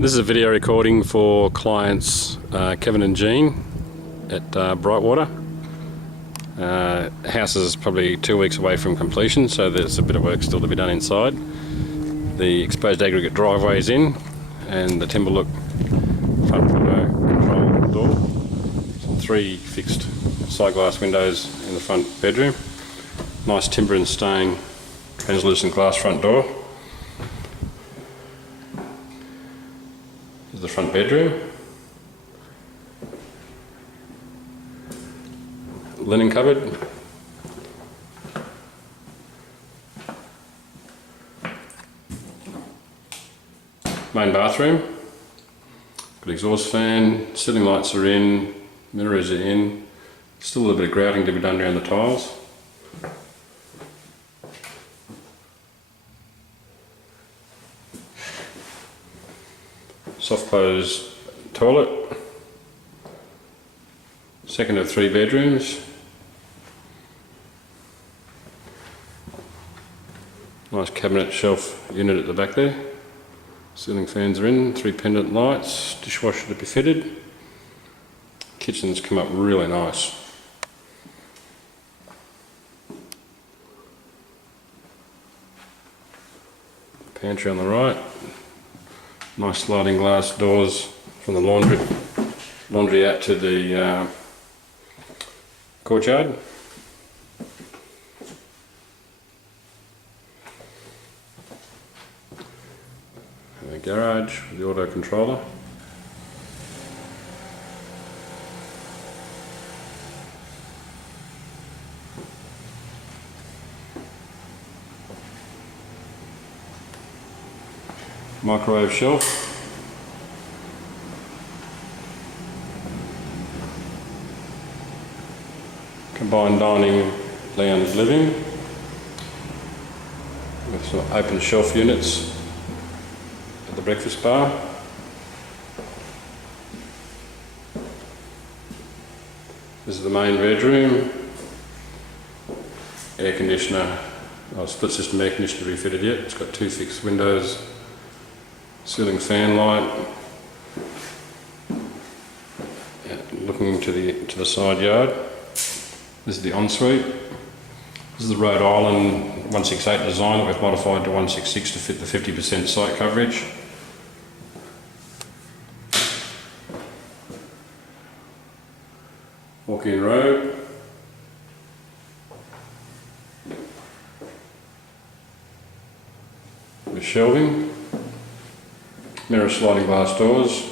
This is a video recording for clients Kevin and Jean at Brightwater. House is probably 2 weeks away from completion, so there's a bit of work still to be done inside. The exposed aggregate driveway is in, and the timber look front window control door. Some 3 fixed side glass windows in the front bedroom. Nice timber and stone translucent glass front door. Here's the front bedroom. Linen cupboard. Main bathroom. Got exhaust fan, ceiling lights are in, mirrors are in. Still a little bit of grouting to be done around the tiles. Soft close toilet. Second of 3 bedrooms. Nice cabinet shelf unit at the back there. Ceiling fans are in, 3 pendant lights, dishwasher to be fitted. Kitchen's come up really nice. Pantry on the right. Nice sliding glass doors from the laundry out to the courtyard. And the garage with the auto controller. Microwave shelf. Combined dining, lounge, living with some open shelf units at the breakfast bar. This is the main bedroom. Air conditioner, split system air conditioner to be fitted yet. It's got 2 fixed windows. Ceiling fan light, looking to the side yard. This is the ensuite. This is the Rhode Island 168 design that we've modified to 166 to fit the 50% site coverage. Walk-in robe. With shelving. Mirror sliding glass doors.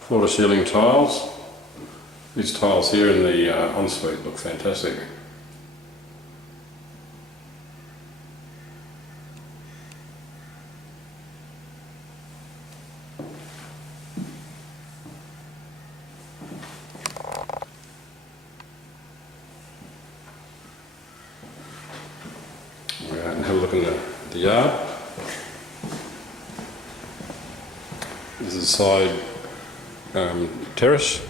Floor to ceiling tiles. These tiles here in the ensuite look fantastic. And have a look in the yard. This is the side terrace.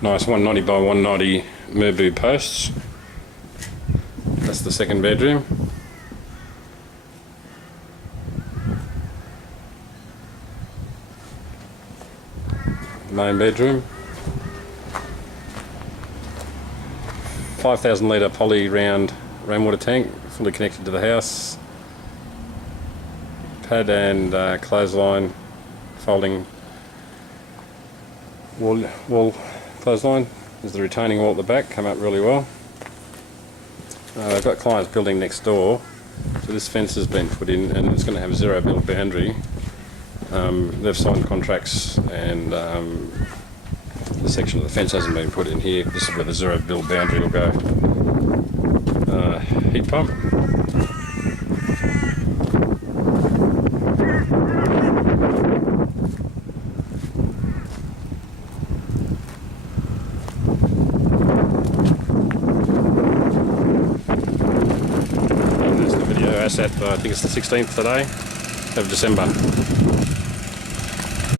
Nice 190 by 190 Merbau posts. That's the second bedroom. Main bedroom. 5,000 litre poly round rainwater tank, fully connected to the house. Pad and clothesline folding wall clothesline. There's the retaining wall at the back, come up really well. I've got clients building next door, so this fence has been put in and it's going to have a zero build boundary. They've signed contracts and the section of the fence hasn't been put in here. This is where the zero build boundary will go. Heat pump. At, I think it's the 16th today of December.